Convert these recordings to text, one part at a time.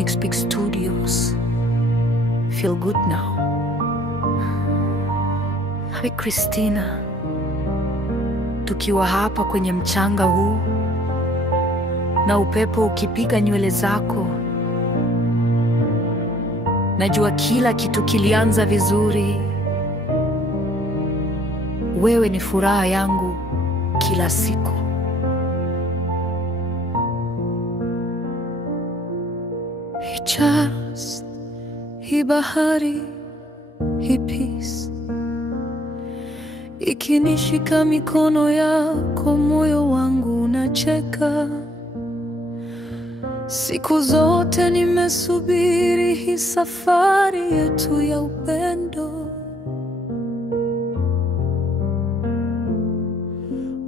Monique Speak Studios. Feel good now. Nawe Christina, tukiwa hapa kwenye mchanga huu na upepo ukipiga nywele zako, najua kila kitu kilianza vizuri. Wewe ni furaha yangu kila siku. Just hii bahari, hii peace, ikinishika mikono yako, moyo wangu unacheka. Siku zote nimesubiri hii safari yetu ya upendo.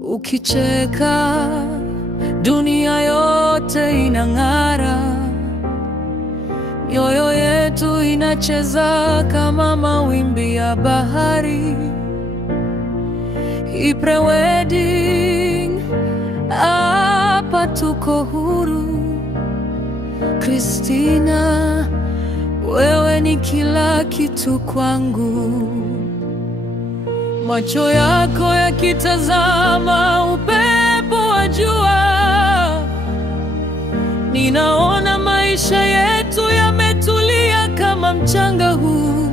Ukicheka dunia yote inang'ara, mioyo yetu inacheza kama mawimbi ya bahari. Hii pre-wedding, hapa tuko huru. Christina, wewe ni kila kitu kwangu. Macho yako yakitazama upepo wa jua, ninaona maisha yetu yametulia kama mchanga huu.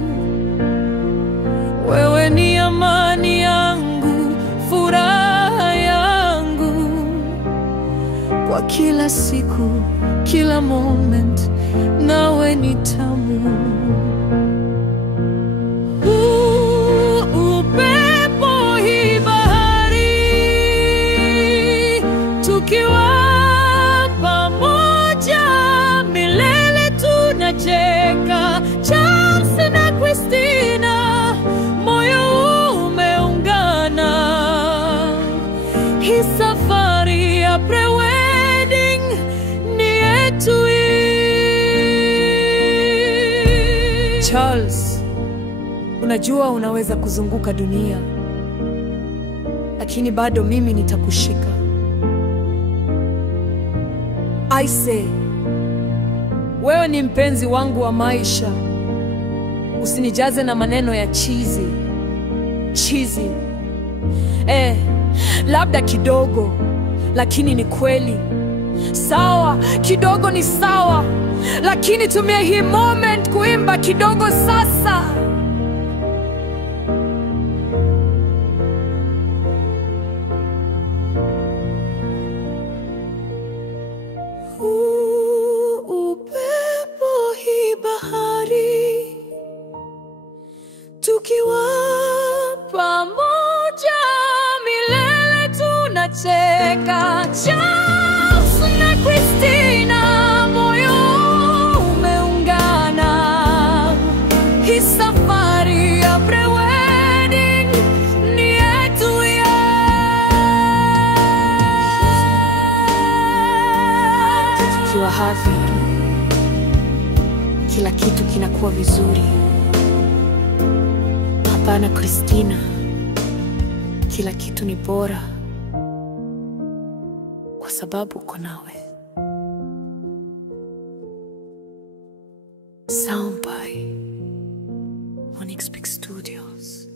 Wewe ni amani yangu, furaha yangu, kwa kila siku, kila moment, nawe ni tamu. Upepo, hii bahari, tukiwa pamoja milele tunacheka. Charles na Christina, moyo umeungana. Hii safari ya pre-wedding ni yetu. Charles, unajua unaweza kuzunguka dunia, lakini bado mimi nitakushika. I say, wewe ni mpenzi wangu wa maisha. Usinijaze na maneno ya cheesy. Labda kidogo, lakini ni kweli. Sawa, kidogo ni sawa, lakini tumia hii moment kuimba kidogo sasa. Upepo, hii bahari, tukiwa pamoja milele tunacheka. Charles na Christina, moyo umeungana. Hii safari ya pre-wedding ni yetu. Tukiwa happy, kila kitu kinakuwa vizuri. Hapana Christina, kila kitu ni bora kwa sababu uko nawe. Sound by Monique Speak Studios.